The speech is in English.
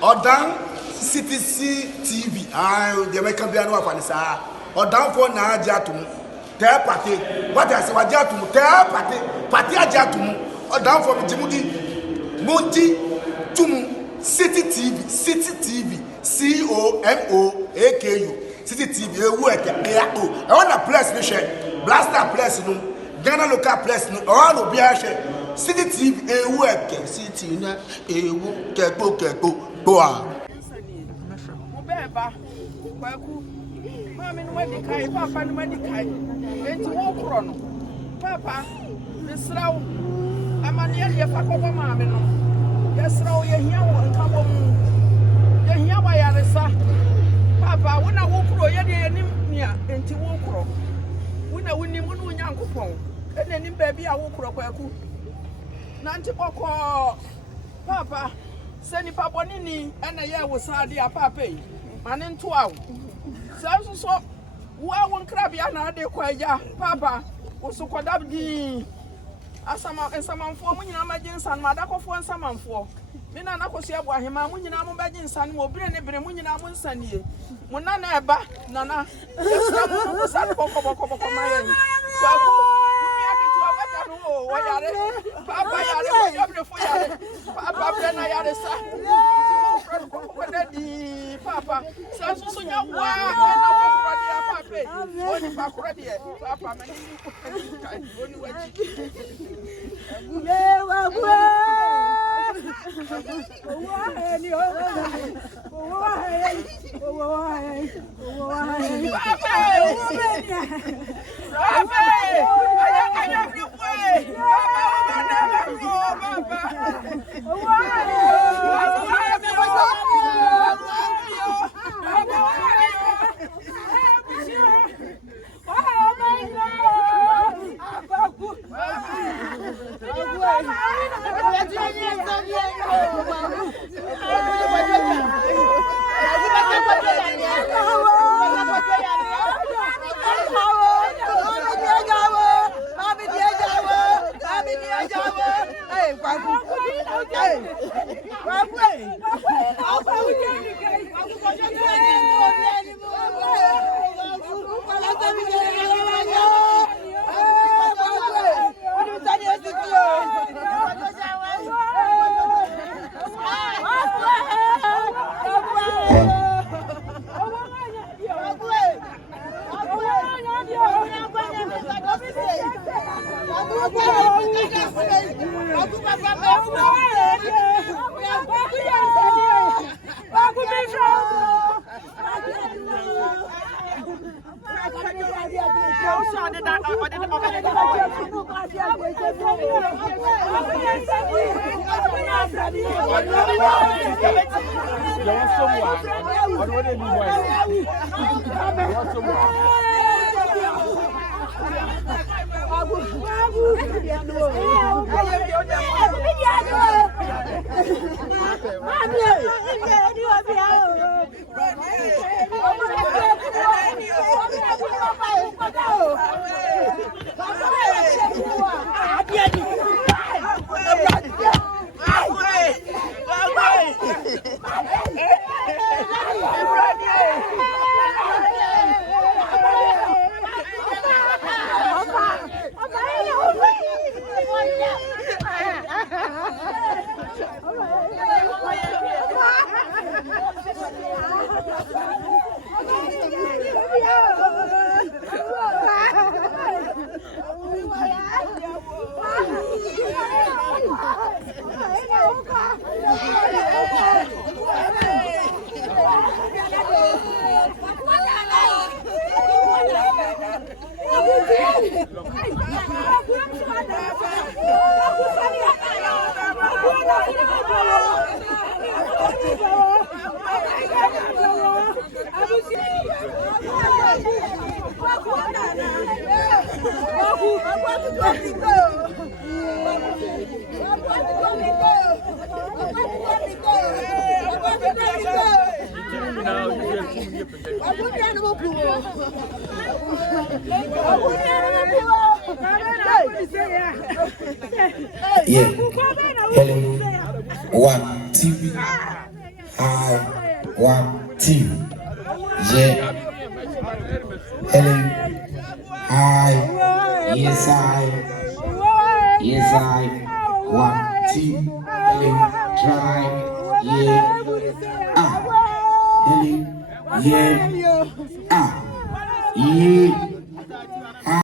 Odan CTC TV. The American piano of Anissa. Odan for na jatum. Tell party. What I say, what jatum? Tell party. Party jatum. Odan for Jimudi. Monti Tumu. City TV. City TV. COMOAKU. City TV. I want a place, Blaster place, no. Ghana local place, no. All of the City TV, City na keko boa. Mubeba, kwaku. Mami no wedi kai, papa no wedi kai. Enti wo kro no. Papa, mesrawo. Amane ye fa kobo mami no. Yesrawo ye hia wo nka bo mu. Ye hia wa yaresa. Papa, wona wo kro ye de anim nia, enti wo kro. Wona woni mu no nyankopon. Ene nim ba bi a wo kro kwaku. Nanti boko papa seni papa nini ena ye wo sade a papa yi mane nto awo so wo awon krabia na ade kwaja papa wo so kodabdi asama ensamanfo mu nyina magye nsan ma dakofo ensamanfo me na nakoso ebo ahema mu nyina mu bagye nsan mo bire ne bire mu nyina mu nsanie mu na na eba nana esra mu sa boko maye kwaku Wayare, Papa Yare, Papa Brena Yare, Papa, Sansunya, Papa, Yeah. Hello. One TV. Hi. 1, 2. Yeah. Hello. Hi. Yes, I. Yes, I. 1, 2. Hello. Try. Yeah. Hello. Yeah. Yeah.